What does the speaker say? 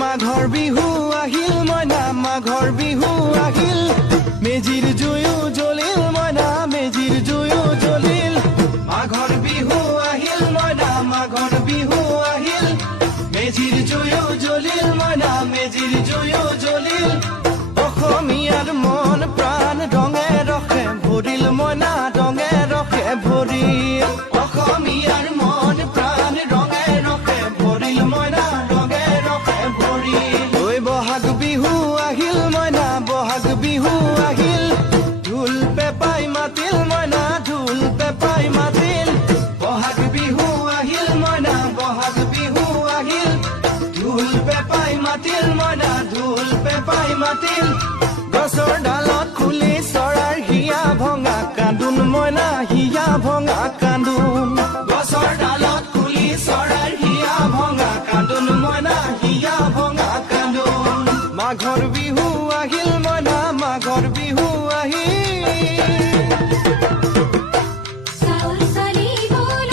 মাঘৰ বিহু আহিল মইনা মাঘৰ বিহু আহিল মেজিৰ জুয়ো জ্বলিল মইনা মেজিৰ জুয়ো জ্বলিল মাঘৰ বিহু আহিল মইনা মাঘৰ বিহু আহিল মেজিৰ জুয়ো জ্বলিল মইনা মেজিৰ জুয়ো জ্বলিল অসমীয়াৰ মন প্ৰাণ ৰঙে ৰখে ভৰিল মইনা ৰঙে ৰখে ভৰিল অসমীয়াৰ মন প্ৰাণ ৰঙে ৰখে ভৰিল মইনা ৰঙে ৰখে ভৰিল ঐ বহাগ বিহু আহিল মইনা বহাগ বিহু আহিল ঢোল পেপাই মাতিল মইনা ঢোল পেপাই মাতিল বহাগ বিহু আহিল মইনা বহাগ বিহু আহিল ঢোল পেপাই মাতিল মইনা ঢোল পেপাই মাতিল গছৰ ডালত খুলি চৰাৰ হিয়া ভঙা কান্দোন মইনা হিয়া ভঙা কান্দোন গছৰ ডালত খুলি চৰাৰ হিয়া ভঙা কান্দোন মইনা হিয়া ভঙা কান্দোন মাঘৰ বিহু